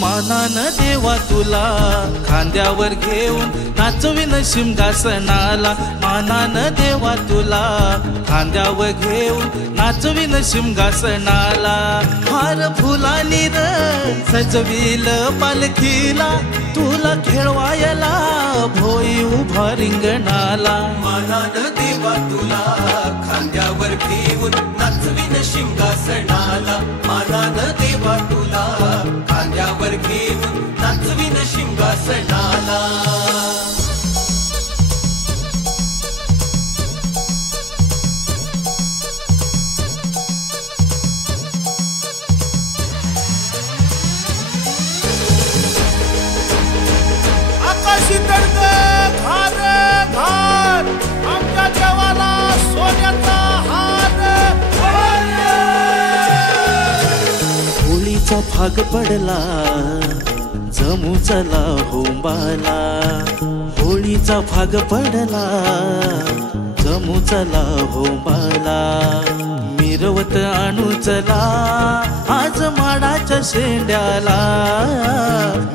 मानान देवा तुला खांद्यावर घेऊन नाचवीन शिमगासनाला। मानान देवा तुला खांद्यावर घेऊन नाचवीन शिमगासनाला। हार फुलानी र सजविल पालखीला तुला खेळवायला भोई उभा रिंगणाला। मानान देवा तुला खांद्यावर घेऊन नाचवीन शिमगासनाला। मानान देवा तुला खांद्यावर घेऊन नाचवीन शिमगासनाला। आकाशी तडक घार घार आमच्या देवाला सोन्याचा हार। होळीचा भाग पडला जमू चला होंबाला। होळीचा भाग पडला जमू चला होंबाला। मिरवत आणू चला आज माडाच्या शेंड्याला।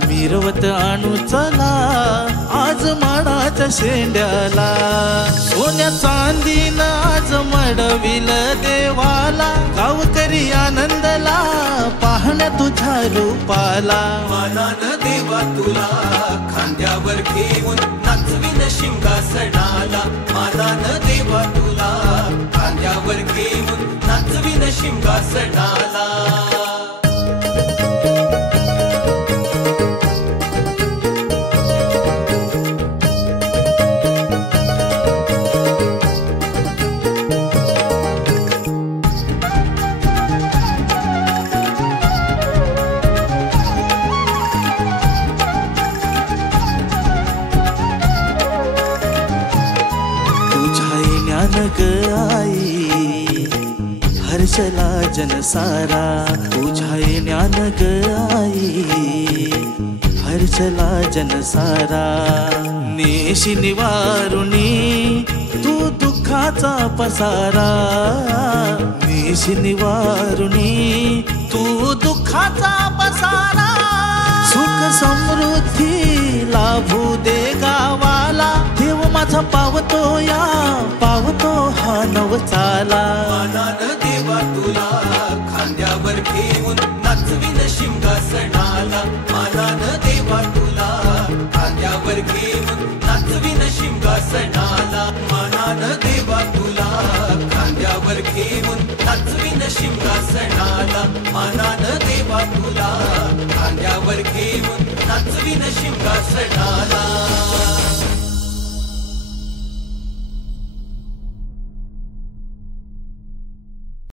मिरवत आणू चला आज माडाच्या शेंड्याला। सोन्या चांदीनं आज मडविल देवाला। गावकरी आनंदला पाहण्या तुझ्या रूपाला। मानान देवा तुला खांद्यावर घेऊन नाचवीन शिमगासनाला। मानान देवा तुला खांद्यावर घेऊन नाचवीन शिमगासनाला। ग आई हर्षला जनसारा। तुझ्या ज्ञान ग आई हर्षला जनसारा। नेशी निवारुणी तू दुःखाचा पसारा। नेशी निवारुणी तू दुःखाचा पसारा। सुख समृद्धी लाभू दे गावाला। देव माझा पावतो या पावतो हा नवचाला। मानान देवा तुला खांद्यावर घेऊन नाचवीन शिमगासनाला। मानान देवा तुला खांद्यावर घेऊन नाचवीन शिमगासनाला। मानान देवा तुला खांद्यावर घेऊन नाचवीन शिमगासनाला। मानान देवा तुला खांद्यावर घेऊन नाचवीन शिमगासनाला।